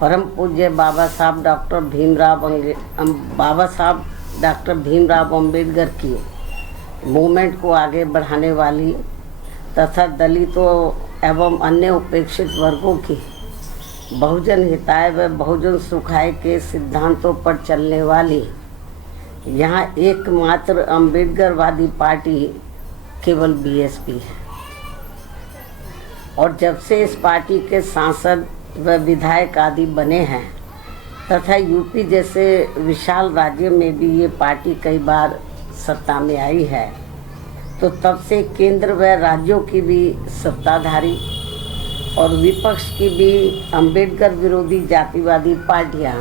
परम पूज्य बाबा साहब डॉक्टर भीमराव अम्बेडकर की मूवमेंट को आगे बढ़ाने वाली तथा दलितों एवं अन्य उपेक्षित वर्गों की बहुजन हिताय व बहुजन सुखाय के सिद्धांतों पर चलने वाली यहाँ एकमात्र अम्बेडकरवादी पार्टी केवल बीएसपी है। और जब से इस पार्टी के सांसद व विधायक आदि बने हैं तथा यूपी जैसे विशाल राज्य में भी ये पार्टी कई बार सत्ता में आई है, तो तब से केंद्र व राज्यों की भी सत्ताधारी और विपक्ष की भी अंबेडकर विरोधी जातिवादी पार्टियां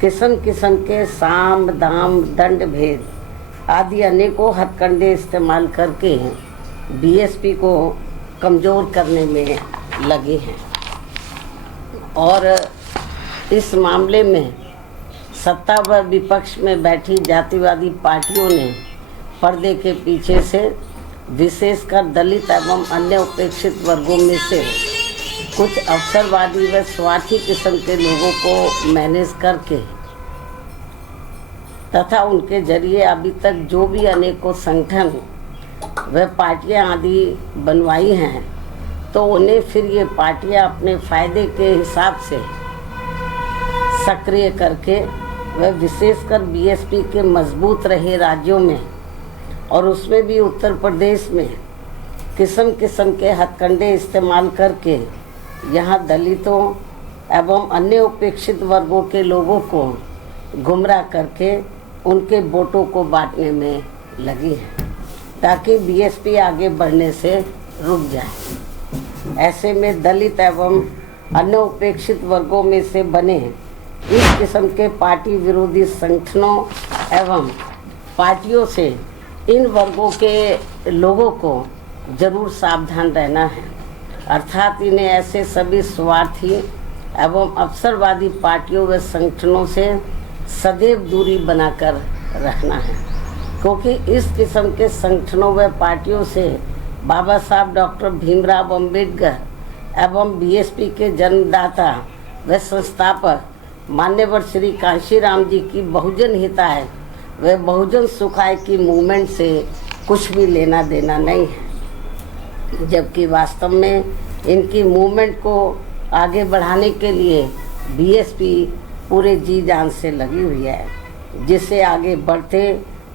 किस्म किस्म के साम दाम दंड भेद आदि अनेकों हथकंडे इस्तेमाल करके बीएसपी को कमज़ोर करने में लगे हैं। और इस मामले में सत्ता व विपक्ष में बैठी जातिवादी पार्टियों ने पर्दे के पीछे से विशेषकर दलित एवं अन्य उपेक्षित वर्गों में से कुछ अवसरवादी व स्वार्थी किस्म के लोगों को मैनेज करके तथा उनके जरिए अभी तक जो भी अनेकों संगठन व पार्टियां आदि बनवाई हैं, तो उन्हें फिर ये पार्टियां अपने फायदे के हिसाब से सक्रिय करके व विशेषकर बीएसपी के मजबूत रहे राज्यों में और उसमें भी उत्तर प्रदेश में किस्म किस्म के हथकंडे इस्तेमाल करके यहाँ दलितों एवं अन्य उपेक्षित वर्गों के लोगों को गुमराह करके उनके वोटों को बांटने में लगी है ताकि बीएसपी आगे बढ़ने से रुक जाए। ऐसे में दलित एवं अन्य उपेक्षित वर्गों में से बने इस किस्म के पार्टी विरोधी संगठनों एवं पार्टियों से इन वर्गों के लोगों को जरूर सावधान रहना है, अर्थात इन्हें ऐसे सभी स्वार्थी एवं अवसरवादी पार्टियों व संगठनों से सदैव दूरी बनाकर रखना है, क्योंकि इस किस्म के संगठनों व पार्टियों से बाबा साहब डॉक्टर भीमराव अम्बेडकर एवं बीएसपी के जन्मदाता व संस्थापक मान्यवर श्री कांशीराम जी की बहुजन हिताय व बहुजन सुखाय की मूवमेंट से कुछ भी लेना देना नहीं है, जबकि वास्तव में इनकी मूवमेंट को आगे बढ़ाने के लिए बीएसपी पूरे जी जान से लगी हुई है, जिसे आगे बढ़ते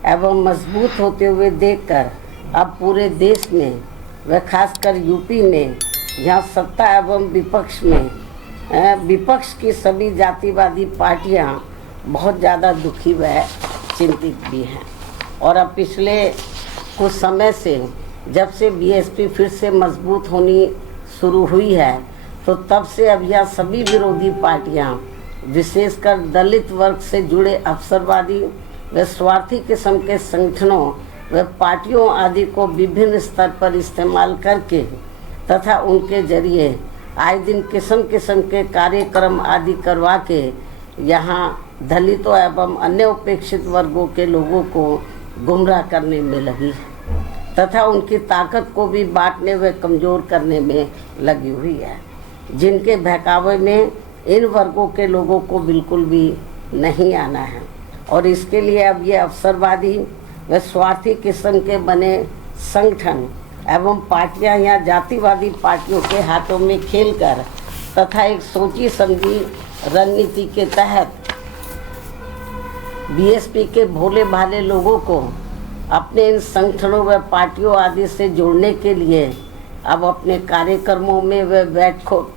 एवं मजबूत होते हुए देखकर अब पूरे देश में व खासकर यूपी में जहाँ सत्ता एवं विपक्ष की सभी जातिवादी पार्टियां बहुत ज़्यादा दुखी व चिंतित भी हैं। और अब पिछले कुछ समय से जब से बीएसपी फिर से मजबूत होनी शुरू हुई है, तो तब से अब यह सभी विरोधी पार्टियां विशेषकर दलित वर्ग से जुड़े अवसरवादी व स्वार्थी किस्म के संगठनों व पार्टियों आदि को विभिन्न स्तर पर इस्तेमाल करके तथा उनके जरिए आए दिन किस्म किस्म के कार्यक्रम आदि करवा के यहाँ दलितों एवं अन्य उपेक्षित वर्गों के लोगों को गुमराह करने में लगी तथा उनकी ताकत को भी बांटने व कमज़ोर करने में लगी हुई है, जिनके बहकावे में इन वर्गों के लोगों को बिल्कुल भी नहीं आना है। और इसके लिए अब ये अवसरवादी व स्वार्थी किस्म के बने संगठन एवं पार्टियां या जातिवादी पार्टियों के हाथों में खेलकर तथा एक सोची समझी रणनीति के तहत बीएसपी के भोले भाले लोगों को अपने इन संगठनों व पार्टियों आदि से जोड़ने के लिए अब अपने कार्यक्रमों में व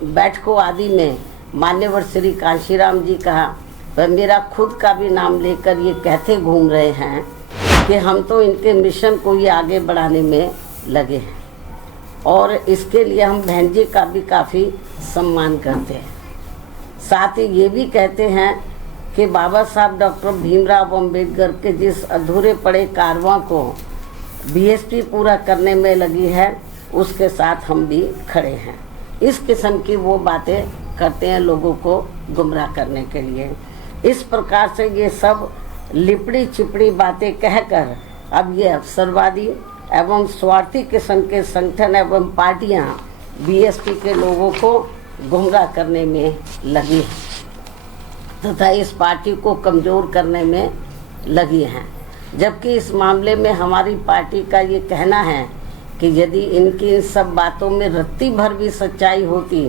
बैठकों आदि में मान्यवर श्री कांशीराम जी का व मेरा खुद का भी नाम लेकर ये कहते घूम रहे हैं कि हम तो इनके मिशन को ही आगे बढ़ाने में लगे हैं और इसके लिए हम बहन जी का भी काफ़ी सम्मान करते हैं। साथ ही ये भी कहते हैं कि बाबा साहब डॉक्टर भीमराव अम्बेडकर के जिस अधूरे पड़े कारवां को बीएसपी पूरा करने में लगी है, उसके साथ हम भी खड़े हैं। इस किस्म की वो बातें करते हैं लोगों को गुमराह करने के लिए। इस प्रकार से ये सब लिपड़ी चिपड़ी बातें कहकर अब ये अवसरवादी एवं स्वार्थी किस्म के संगठन एवं पार्टियां बीएसपी के लोगों को गुमराह करने में लगी है तथा इस पार्टी को कमज़ोर करने में लगी हैं। जबकि इस मामले में हमारी पार्टी का ये कहना है कि यदि इनकी इन सब बातों में रत्ती भर भी सच्चाई होती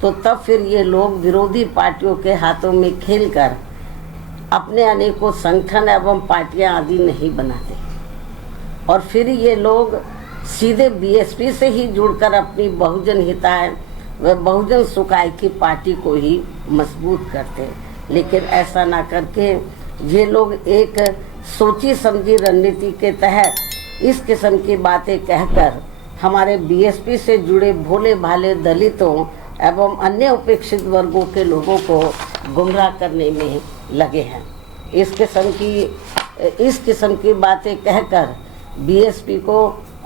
तो तब फिर ये लोग विरोधी पार्टियों के हाथों में खेलकर अपने अनेकों संगठन एवं पार्टियां आदि नहीं बनाते और फिर ये लोग सीधे बीएसपी से ही जुड़कर अपनी बहुजन हिताय व बहुजन सुखाय की पार्टी को ही मजबूत करते। लेकिन ऐसा ना करके ये लोग एक सोची समझी रणनीति के तहत इस किस्म की बातें कहकर हमारे बीएसपी से जुड़े भोले भाले दलितों एवं अन्य उपेक्षित वर्गों के लोगों को गुमराह करने में लगे हैं। इस किस्म की बातें कहकर बीएसपी को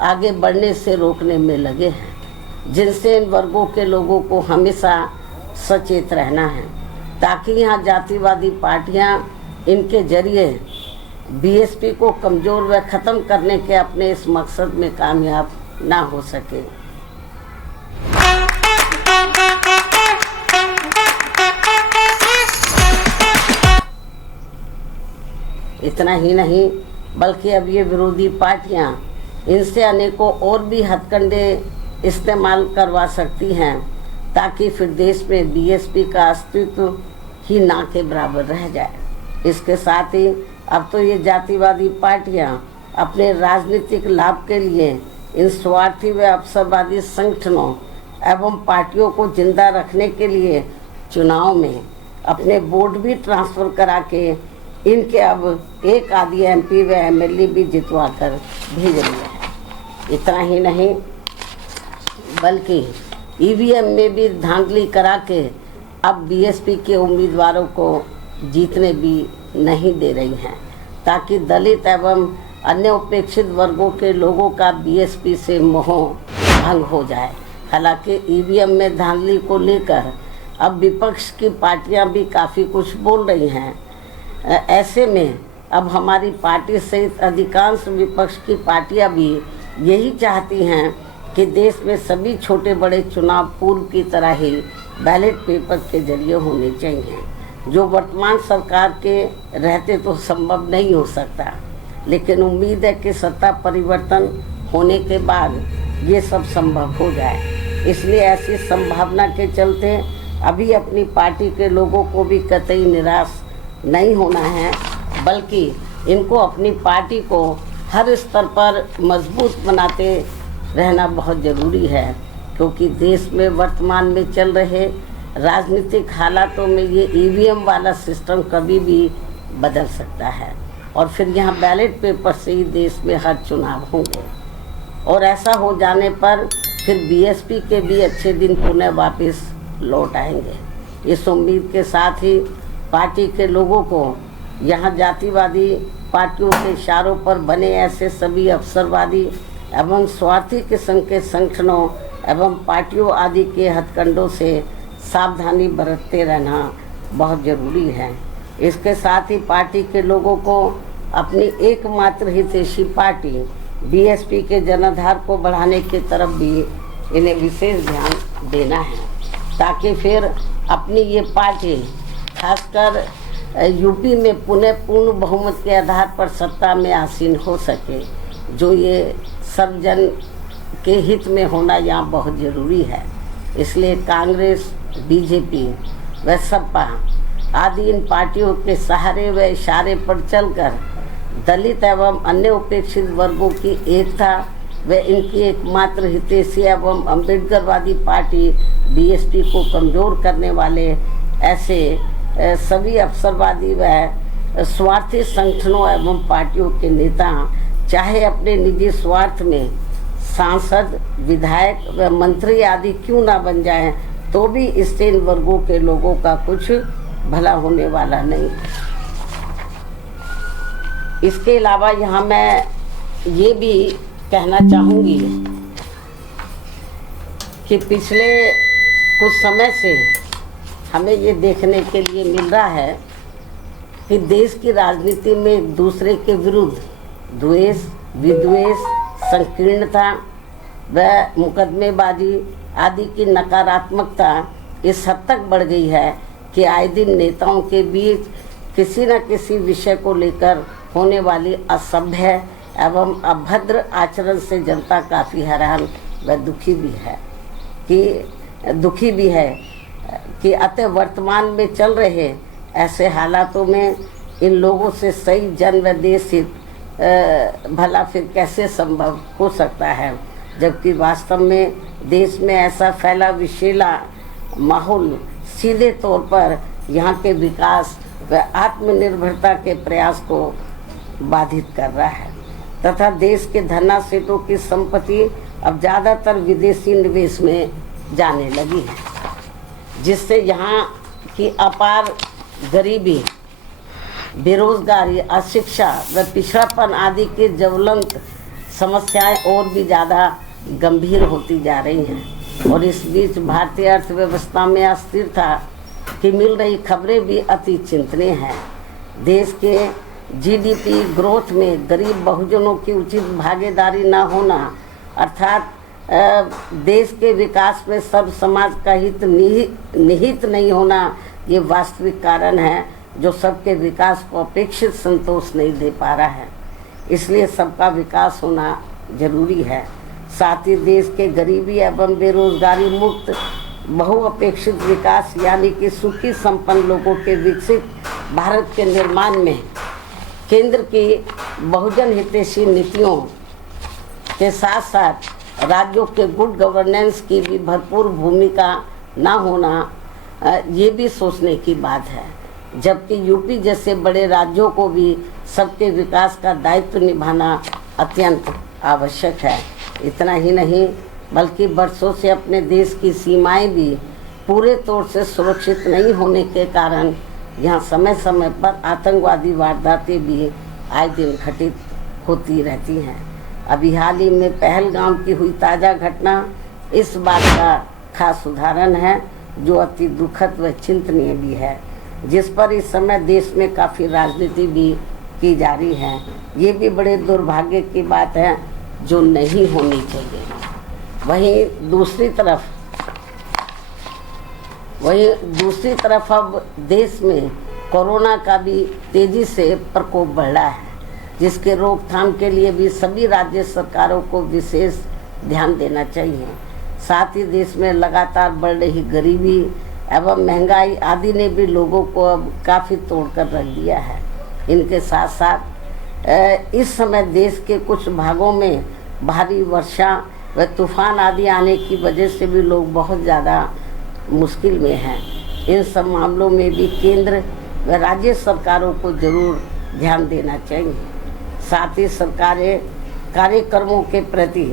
आगे बढ़ने से रोकने में लगे हैं, जिनसे इन वर्गों के लोगों को हमेशा सचेत रहना है ताकि यहाँ जातिवादी पार्टियाँ इनके जरिए बीएसपी को कमज़ोर व ख़त्म करने के अपने इस मकसद में कामयाब ना हो सके। इतना ही नहीं बल्कि अब ये विरोधी पार्टियां इनसे अनेकों और भी हथकंडे इस्तेमाल करवा सकती हैं ताकि फिर देश में बीएसपी का अस्तित्व ही ना के बराबर रह जाए। इसके साथ ही अब तो ये जातिवादी पार्टियां अपने राजनीतिक लाभ के लिए इन स्वार्थी व अवसरवादी संगठनों एवं पार्टियों को जिंदा रखने के लिए चुनाव में अपने वोट भी ट्रांसफ़र करा के इनके अब एक आधी एमपी व एमएलए भी जितवा कर भेज रही है। इतना ही नहीं बल्कि ईवीएम में भी धांधली करा के अब बीएसपी के उम्मीदवारों को जीतने भी नहीं दे रही हैं ताकि दलित एवं अन्य उपेक्षित वर्गों के लोगों का बीएसपी से मोह भंग हो जाए। हालांकि ईवीएम में धांधली को लेकर अब विपक्ष की पार्टियां भी काफ़ी कुछ बोल रही हैं। ऐसे में अब हमारी पार्टी सहित अधिकांश विपक्ष की पार्टियां भी यही चाहती हैं कि देश में सभी छोटे बड़े चुनाव पूर्व की तरह ही बैलेट पेपर के जरिए होने चाहिए, जो वर्तमान सरकार के रहते तो संभव नहीं हो सकता। लेकिन उम्मीद है कि सत्ता परिवर्तन होने के बाद ये सब संभव हो जाए। इसलिए ऐसी संभावना के चलते अभी अपनी पार्टी के लोगों को भी कतई निराश नहीं होना है, बल्कि इनको अपनी पार्टी को हर स्तर पर मजबूत बनाते रहना बहुत ज़रूरी है, क्योंकि देश में वर्तमान में चल रहे राजनीतिक हालातों में ये ईवीएम वाला सिस्टम कभी भी बदल सकता है और फिर यहाँ बैलेट पेपर से ही देश में हर चुनाव होंगे और ऐसा हो जाने पर फिर बीएसपी के भी अच्छे दिन पुनः वापस लौट आएंगे। इस उम्मीद के साथ ही पार्टी के लोगों को यहाँ जातिवादी पार्टियों के इशारों पर बने ऐसे सभी अवसरवादी एवं स्वार्थी किस्म के संगठनों एवं पार्टियों आदि के हथकंडों से सावधानी बरतते रहना बहुत ज़रूरी है। इसके साथ ही पार्टी के लोगों को अपनी एकमात्र हितैषी पार्टी बीएसपी के जनाधार को बढ़ाने की तरफ भी इन्हें विशेष ध्यान देना है ताकि फिर अपनी ये पार्टी खासकर यूपी में पुनः पूर्ण बहुमत के आधार पर सत्ता में आसीन हो सके, जो ये सर्वजन के हित में होना यहाँ बहुत ज़रूरी है। इसलिए कांग्रेस, बीजेपी व सपा आदि इन पार्टियों के सहारे व इशारे पर चलकर दलित एवं अन्य उपेक्षित वर्गों की एकता व इनकी एकमात्र हितैषी एवं अम्बेडकरवादी पार्टी बीएसपी को कमज़ोर करने वाले ऐसे सभी अवसरवादी व स्वार्थी संगठनों एवं पार्टियों के नेता चाहे अपने निजी स्वार्थ में सांसद, विधायक व मंत्री आदि क्यों ना बन जाएं, तो भी इससे इन वर्गों के लोगों का कुछ भला होने वाला नहीं। इसके अलावा यहाँ मैं ये भी कहना चाहूँगी कि पिछले कुछ समय से हमें ये देखने के लिए मिल रहा है कि देश की राजनीति में एक दूसरे के विरुद्ध द्वेष, विद्वेष, संकीर्णता व मुकदमेबाजी आदि की नकारात्मकता इस हद तक बढ़ गई है कि आए दिन नेताओं के बीच किसी न किसी विषय को लेकर होने वाली असभ्य एवं अभद्र आचरण से जनता काफ़ी हैरान व दुखी भी है कि अतः वर्तमान में चल रहे ऐसे हालातों में इन लोगों से सही जन व देश हित भला फिर कैसे संभव हो सकता है, जबकि वास्तव में देश में ऐसा फैला विषैला माहौल सीधे तौर पर यहाँ के विकास व आत्मनिर्भरता के प्रयास को बाधित कर रहा है तथा देश के धनासेठों की संपत्ति अब ज़्यादातर विदेशी निवेश में जाने लगी है, जिससे यहाँ की अपार गरीबी, बेरोजगारी, अशिक्षा व पिछड़ापन आदि के ज्वलंत समस्याएं और भी ज़्यादा गंभीर होती जा रही हैं। और इस बीच भारतीय अर्थव्यवस्था में अस्थिरता की मिल रही खबरें भी अति चिंतनीय हैं। देश के जीडीपी ग्रोथ में गरीब बहुजनों की उचित भागीदारी न होना अर्थात देश के विकास में सब समाज का हित निहित नहीं होना, ये वास्तविक कारण है जो सबके विकास को अपेक्षित संतोष नहीं दे पा रहा है। इसलिए सबका विकास होना जरूरी है। साथ ही देश के गरीबी एवं बेरोजगारी मुक्त बहुअपेक्षित विकास यानी कि सुखी संपन्न लोगों के विकसित भारत के निर्माण में केंद्र की बहुजन हितैषी नीतियों के साथ साथ राज्यों के गुड गवर्नेंस की भी भरपूर भूमिका न होना ये भी सोचने की बात है, जबकि यूपी जैसे बड़े राज्यों को भी सबके विकास का दायित्व निभाना अत्यंत आवश्यक है। इतना ही नहीं बल्कि वर्षों से अपने देश की सीमाएं भी पूरे तौर से सुरक्षित नहीं होने के कारण यहाँ समय समय पर आतंकवादी वारदातें भी आए दिन घटित होती रहती हैं। अभी हाल ही में पहलगाम की हुई ताज़ा घटना इस बात का खास उदाहरण है, जो अति दुखद व चिंतनीय भी है, जिस पर इस समय देश में काफ़ी राजनीति भी की जा रही है। ये भी बड़े दुर्भाग्य की बात है जो नहीं होनी चाहिए। वहीं दूसरी तरफ अब देश में कोरोना का भी तेज़ी से प्रकोप बढ़ रहा है, जिसके रोकथाम के लिए भी सभी राज्य सरकारों को विशेष ध्यान देना चाहिए। साथ ही देश में लगातार बढ़ रही गरीबी एवं महंगाई आदि ने भी लोगों को अब काफ़ी तोड़कर रख दिया है। इनके साथ साथ इस समय देश के कुछ भागों में भारी वर्षा व तूफान आदि आने की वजह से भी लोग बहुत ज़्यादा मुश्किल में हैं। इन सब मामलों में भी केंद्र व राज्य सरकारों को जरूर ध्यान देना चाहिए। साथ ही सरकारें कार्यक्रमों के प्रति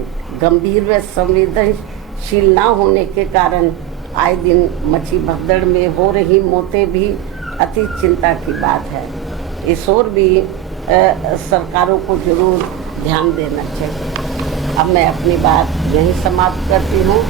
गंभीर व संवेदनशील न होने के कारण आए दिन मच्छी भगदड़ में हो रही मौतें भी अति चिंता की बात है। इस ओर भी सरकारों को जरूर ध्यान देना चाहिए। अब मैं अपनी बात यहीं समाप्त करती हूँ।